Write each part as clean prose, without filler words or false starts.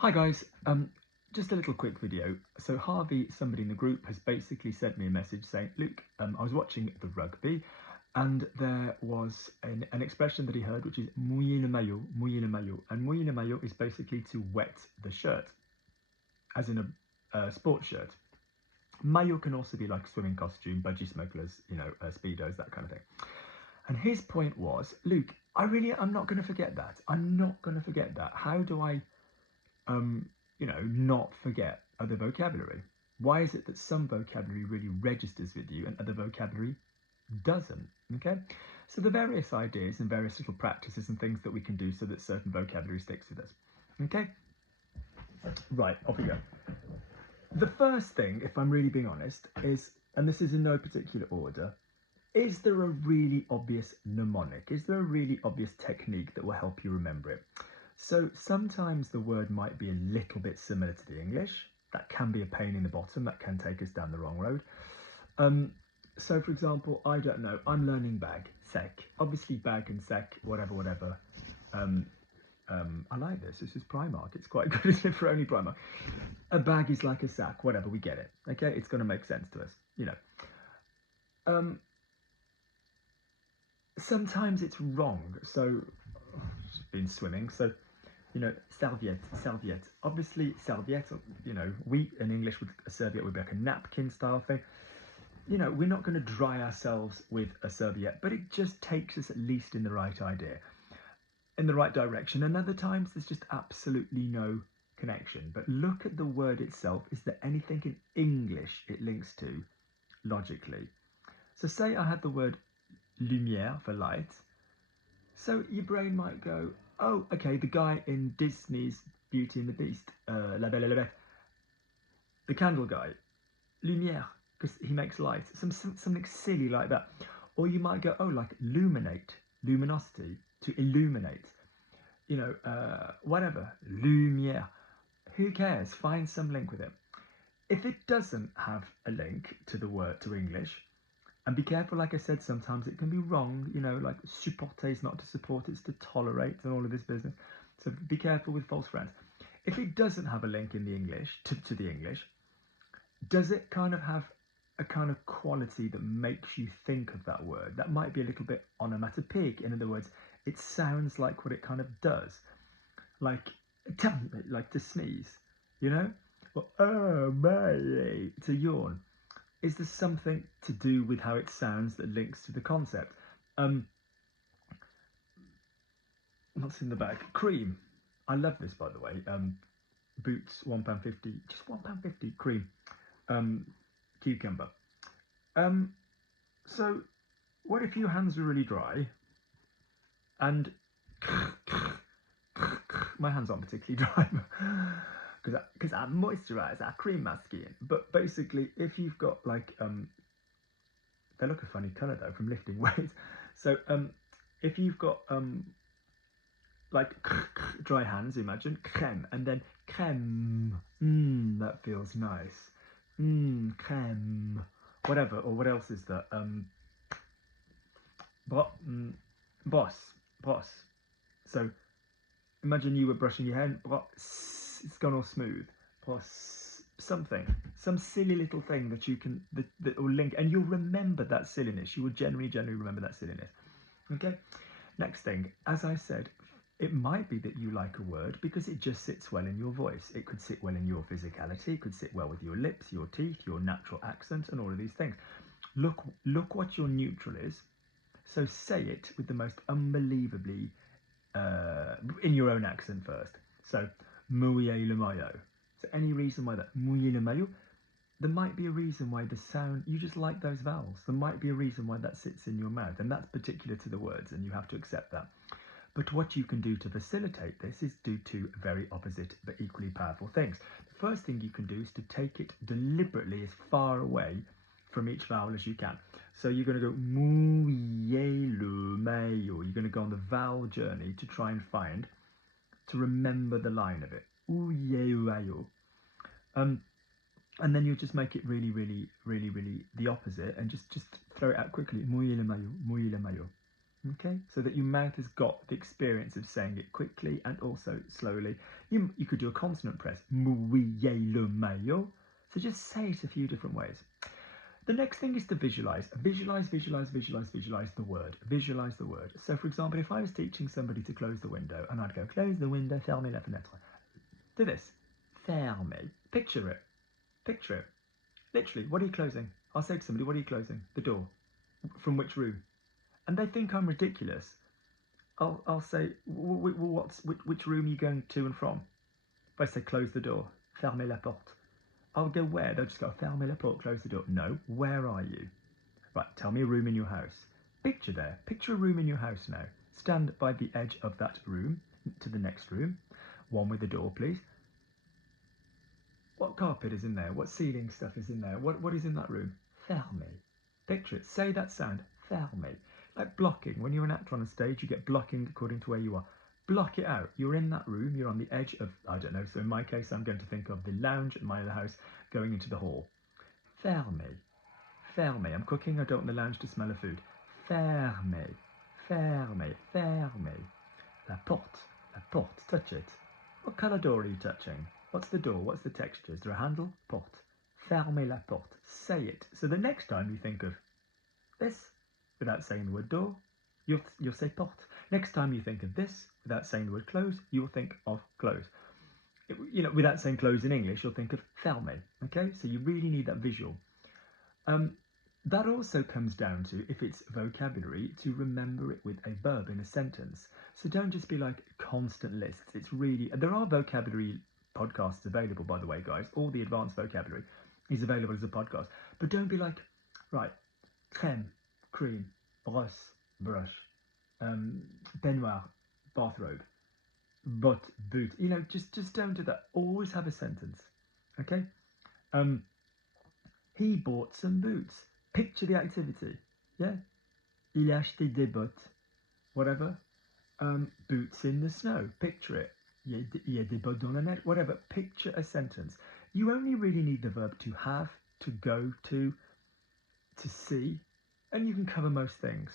Hi guys, just a little quick video. So Harvey, somebody in the group, has basically sent me a message saying, Luke, I was watching the rugby and there was an expression that he heard which is mouiller le maillot, mouiller le maillot. And mouiller le maillot is basically to wet the shirt, as in a sports shirt. Maillot can also be like swimming costume, budgie smugglers, speedos, that kind of thing. And his point was, Luke, I'm not going to forget that. I'm not going to forget that. How do I not forget other vocabulary? Why is it that some vocabulary really registers with you and other vocabulary doesn't? Okay, so the various ideas and various little practices and things that we can do so that certain vocabulary sticks with us. Okay, right, off we go. The first thing, if I'm really being honest, is, and this is in no particular order, is there a really obvious mnemonic? Is there a really obvious technique that will help you remember it? So sometimes the word might be a little bit similar to the English. That can be a pain in the bottom. That can take us down the wrong road. So for example, I don't know, I'm learning bag, sec. Obviously bag and sec, whatever. I like this. This is Primark. It's quite good, isn't it, for only Primark? A bag is like a sack, whatever, we get it. Okay, it's going to make sense to us, Sometimes it's wrong. So, been swimming, so serviette. Obviously, serviette, we in English, with a serviette would be like a napkin style thing. We're not going to dry ourselves with a serviette, but it just takes us at least in the right idea, in the right direction. And other times there's just absolutely no connection. But look at the word itself. Is there anything in English it links to logically? So say I had the word lumière for light. So your brain might go, oh, okay, the guy in Disney's Beauty and the Beast, La Belle et la Bête, the candle guy, lumière, because he makes light, something silly like that. Or you might go, oh, like luminate, luminosity, to illuminate, whatever, lumière. Who cares? Find some link with it. If it doesn't have a link to the word, to English, and be careful, like I said, sometimes it can be wrong, like supporter is not to support, it's to tolerate and all of this business. So be careful with false friends. If it doesn't have a link in the English, to the English, does it kind of have a kind of quality that makes you think of that word? That might be a little bit onomatopoeic. In other words, it sounds like what it kind of does. Like to sneeze, Or, oh, my, to yawn. Is there something to do with how it sounds that links to the concept? What's in the bag? Cream. I love this, by the way. Boots, £1.50, just £1.50. Cream. Cucumber. So what if your hands are really dry and my hands aren't particularly dry because I moisturise, I cream my skin. But basically, if you've got like they look a funny colour though from lifting weights. So if you've got like dry hands, imagine crème, and then crème. That feels nice. Crème. Whatever. Or what else is that? Brosse. So imagine you were brushing your hair, it's gone all smooth. Some silly little thing that you can that will link, and you'll remember that silliness. You will generally remember that silliness. Okay. Next thing, as I said, it might be that you like a word because it just sits well in your voice. It could sit well in your physicality. It could sit well with your lips, your teeth, your natural accent, and all of these things. Look what your neutral is. So say it with the most unbelievably in your own accent first. So, mouiller le maillot. So any reason why that mouiller le maillot? There might be a reason why the sound, you just like those vowels. There might be a reason why that sits in your mouth, and that's particular to the words, and you have to accept that. But what you can do to facilitate this is do two very opposite but equally powerful things. The first thing you can do is to take it deliberately as far away from each vowel as you can. So you're going to go mouiller le maillot. You're going to go on the vowel journey to try and to remember the line of it. And then you just make it really the opposite, and just throw it out quickly. Mouiller le maillot. Okay, so that your mouth has got the experience of saying it quickly and also slowly. You could do a consonant press, mouiller le maillot. So just say it a few different ways. The next thing is to visualize. Visualize the word. Visualize the word. So for example, if I was teaching somebody to close the window and I'd go, close the window, fermez la fenêtre. Do this. Fermez. Picture it. Picture it. Literally, what are you closing? I'll say to somebody, what are you closing? The door. From which room? And they think I'm ridiculous. I'll say, which room are you going to and from? If I say close the door, fermez la porte. I'll go where? They'll just go, fermez la porte, close the door. No, where are you? Right, tell me a room in your house. Picture there. Picture a room in your house now. Stand by the edge of that room to the next room. One with the door, please. What carpet is in there? What ceiling stuff is in there? What is in that room? Fermez. Picture it. Say that sound. Fermez. Like blocking. When you're an actor on a stage, you get blocking according to where you are. Block it out. You're in that room. You're on the edge of, I don't know. So in my case, I'm going to think of the lounge at my other house going into the hall. Fermez. Fermez. I'm cooking. I don't want the lounge to smell of food. Fermez. Fermez. Fermez. La porte. La porte. Touch it. What colour door are you touching? What's the door? What's the texture? Is there a handle? Porte. Fermez la porte. Say it. So the next time you think of this without saying the word door, you'll say porte. Next time you think of this without saying the word close, you'll think of close. Without saying close in English, you'll think of fermez. Okay, so you really need that visual. That also comes down to, if it's vocabulary, to remember it with a verb in a sentence. So don't just be like constant lists. It's really, there are vocabulary podcasts available, by the way, guys. All the advanced vocabulary is available as a podcast. But don't be like, right, crème, cream, brosse, brush, peignoir, bathrobe, boot. Just don't do that. Always have a sentence. Okay? He bought some boots. Picture the activity. Yeah? Il a acheté des bottes. Whatever. Boots in the snow. Picture it. Il y a des bottes dans la neige. Whatever. Picture a sentence. You only really need the verb to have, to go to see, and you can cover most things.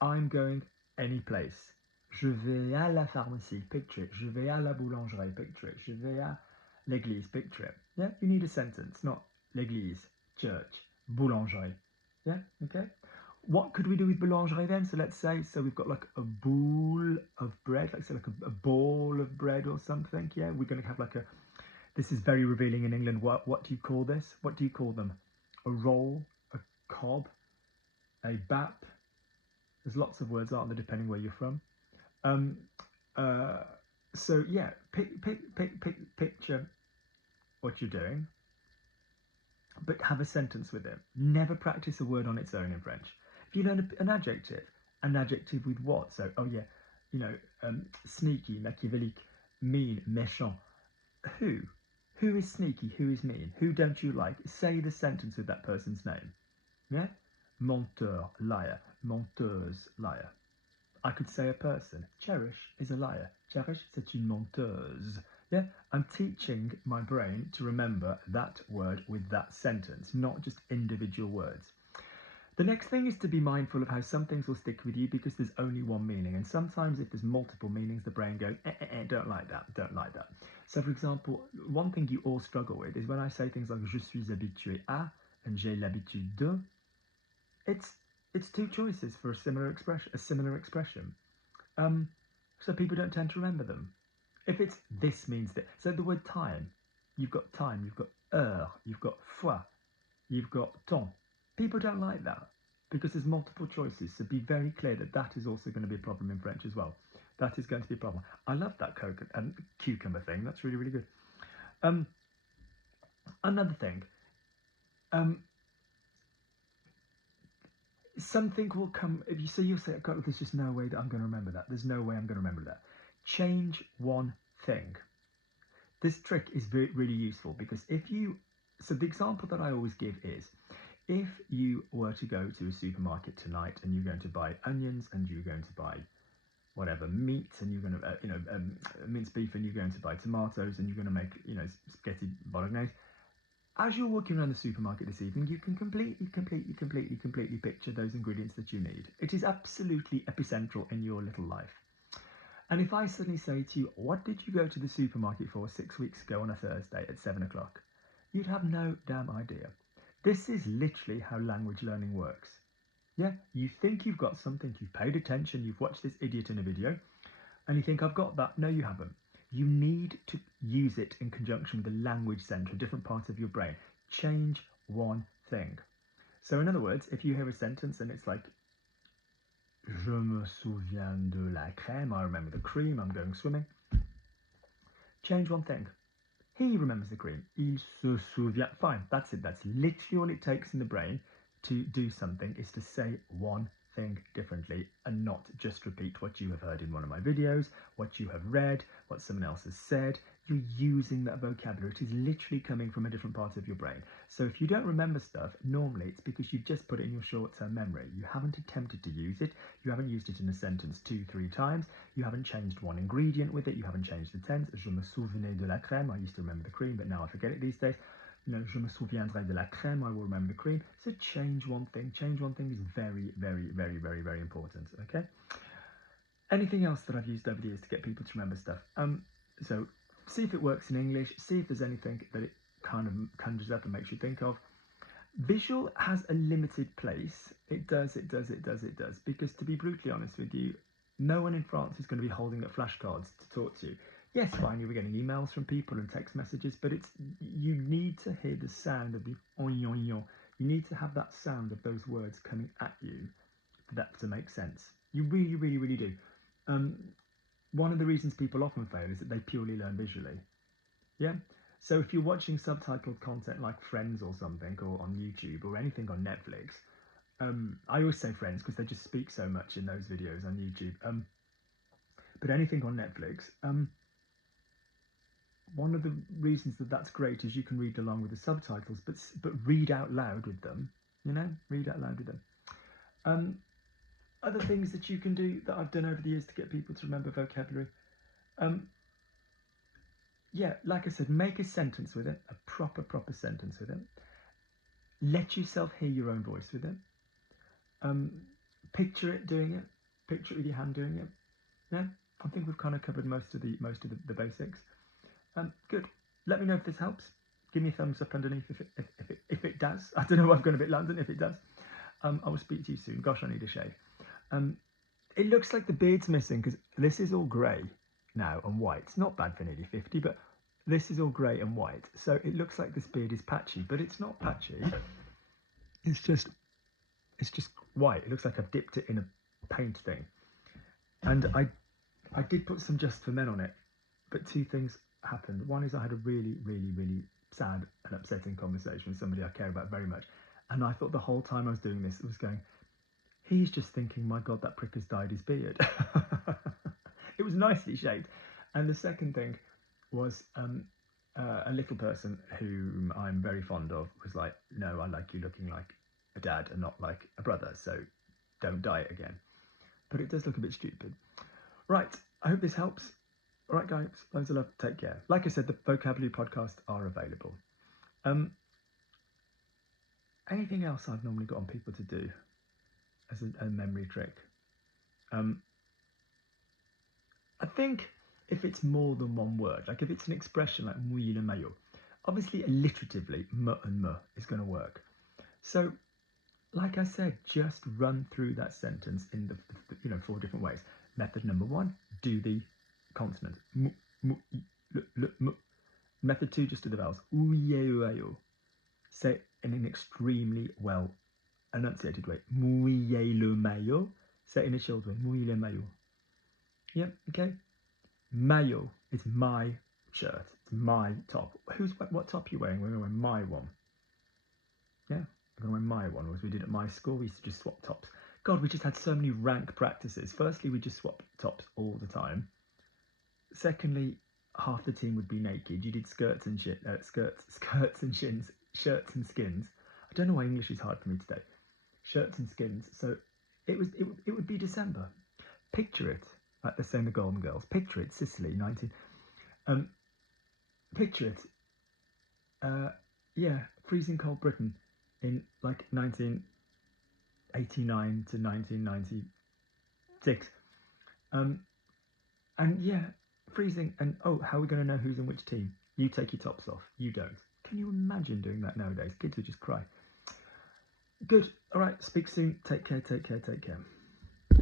I'm going any place. Je vais à la pharmacie. Picture it. Je vais à la boulangerie. Picture it. Je vais à l'église. Picture it. Yeah? You need a sentence, not l'église, church, boulangerie. Yeah? Okay? What could we do with boulangerie then? So let's say, we've got like a boule of bread, like say like a ball of bread or something. Yeah? We're going to have like this is very revealing in England. What do you call this? What do you call them? A roll, a cob, a bap. There's lots of words, aren't there, depending where you're from. So yeah, picture what you're doing, but have a sentence with it. Never practice a word on its own in French. If you learn an adjective with what? So, oh yeah, sneaky, machiavélique, mean, méchant. Who? Who is sneaky? Who is mean? Who don't you like? Say the sentence with that person's name. Yeah? Menteur, liar. Menteuse, liar. I could say a person. Cherish is a liar. Cherish, c'est une menteuse. Yeah? I'm teaching my brain to remember that word with that sentence, not just individual words. The next thing is to be mindful of how some things will stick with you because there's only one meaning. And sometimes if there's multiple meanings, the brain goes, don't like that, don't like that. So for example, one thing you all struggle with is when I say things like je suis habitué à and j'ai l'habitude de, it's two choices for a similar expression. So people don't tend to remember them. If it's this means that, so the word time, you've got time, you've got heure, you've got fois, you've got temps. People don't like that because there's multiple choices. So be very clear that is also going to be a problem in French as well. That is going to be a problem. I love that cucumber thing. That's really, really good. Another thing. Something will come, if you say, you'll say, God, there's just no way that I'm going to remember that. There's no way I'm going to remember that. Change one thing. This trick is really useful because so the example that I always give is, if you were to go to a supermarket tonight and you're going to buy onions and you're going to buy whatever meat and you're going to, minced beef and you're going to buy tomatoes and you're going to make, spaghetti bolognese, as you're walking around the supermarket this evening, you can completely picture those ingredients that you need. It is absolutely epicentral in your little life. And if I suddenly say to you, what did you go to the supermarket for 6 weeks ago on a Thursday at 7 o'clock? You'd have no damn idea. This is literally how language learning works. Yeah, you think you've got something, you've paid attention, you've watched this idiot in a video, and you think, I've got that. No, you haven't. You need to use it in conjunction with the language centre, different parts of your brain. Change one thing. So in other words, if you hear a sentence and it's like, Je me souviens de la crème, I remember the cream, I'm going swimming. Change one thing. He remembers the cream. Il se souvient. Fine, that's it. That's literally all it takes in the brain to do something, is to say one thing differently and not just repeat what you have heard in one of my videos, what you have read, what someone else has said. You're using that vocabulary. It is literally coming from a different part of your brain. So if you don't remember stuff, normally it's because you've just put it in your short-term memory. You haven't attempted to use it. You haven't used it in a sentence 2-3 times. You haven't changed one ingredient with it. You haven't changed the tense. Je me souvenais de la crème. I used to remember the cream, but now I forget it these days. You know, je me souviendrai de la crème. I will remember the cream. So change one thing. Change one thing is very, very, very, very, very important. Okay. Anything else that I've used over the years to get people to remember stuff? So see if it works in English. See if there's anything that it kind of conjures up and makes you think of. Visual has a limited place. It does. Because to be brutally honest with you, no one in France is going to be holding up flashcards to talk to you. Yes, fine, you were getting emails from people and text messages, but you need to hear the sound of the on. You need to have that sound of those words coming at you for that to make sense. You really, really, really do. One of the reasons people often fail is that they purely learn visually. Yeah. So if you're watching subtitled content like Friends or something, or on YouTube or anything on Netflix, I always say Friends because they just speak so much in those videos on YouTube. But anything on Netflix, one of the reasons that that's great is you can read along with the subtitles, but read out loud with them. You know, read out loud with them. Other things that you can do that I've done over the years to get people to remember vocabulary. Yeah, like I said, make a sentence with it, a proper sentence with it. Let yourself hear your own voice with it. Picture it doing it. Picture it with your hand doing it. Yeah, I think we've kind of covered most of the basics. Good. Let me know if this helps. Give me a thumbs up underneath if it does. I don't know, I've gone a bit London. If it does, I will speak to you soon. Gosh, I need a shave. It looks like the beard's missing because this is all grey now and white. It's not bad for nearly 50, but this is all grey and white. So it looks like this beard is patchy, but it's not patchy. It's just white. It looks like I've dipped it in a paint thing. And I did put some Just for Men on it, but two things happened. One is I had a really, really, really sad and upsetting conversation with somebody I care about very much. And I thought the whole time I was doing this, I was going, he's just thinking, my God, that prick has dyed his beard. It was nicely shaped. And the second thing was a little person whom I'm very fond of was like, no, I like you looking like a dad and not like a brother, so don't dye it again. But it does look a bit stupid. Right, I hope this helps. All right, guys, loads of love. Take care. Like I said, the vocabulary podcasts are available. Anything else I've normally got on people to do as a memory trick? I think if it's more than one word, like if it's an expression like mouiller le maillot, obviously alliteratively, m and m is going to work. So, like I said, just run through that sentence in the 4 different ways. Method number 1, do the consonants. M, m, l, l, m. Method 2, just do the vowels. Ouye, say it in an extremely well enunciated way. Mouiller le maillot. Say it in a chilled way. Mouiller le maillot. Yep, okay. Maillot is my shirt. It's my top. What top are you wearing? We're going to wear my one. Yeah, we're going to wear my one, as we did at my school. We used to just swap tops. God, we just had so many rank practices. Firstly, we just swapped tops all the time. Secondly, half the team would be naked. You did skirts and skirts and shins, shirts and skins. I don't know why English is hard for me today. Shirts and skins. So it would be December. Picture it, like they're saying the Golden Girls. Picture it, Sicily, 19. Picture it. yeah, freezing cold Britain in like 1989 to 1996. And yeah, freezing, and oh, how are we going to know who's in which team? You take your tops off, you don't. Can you imagine doing that nowadays? Kids would just cry. Good. All right, speak soon. Take care, take care, take care.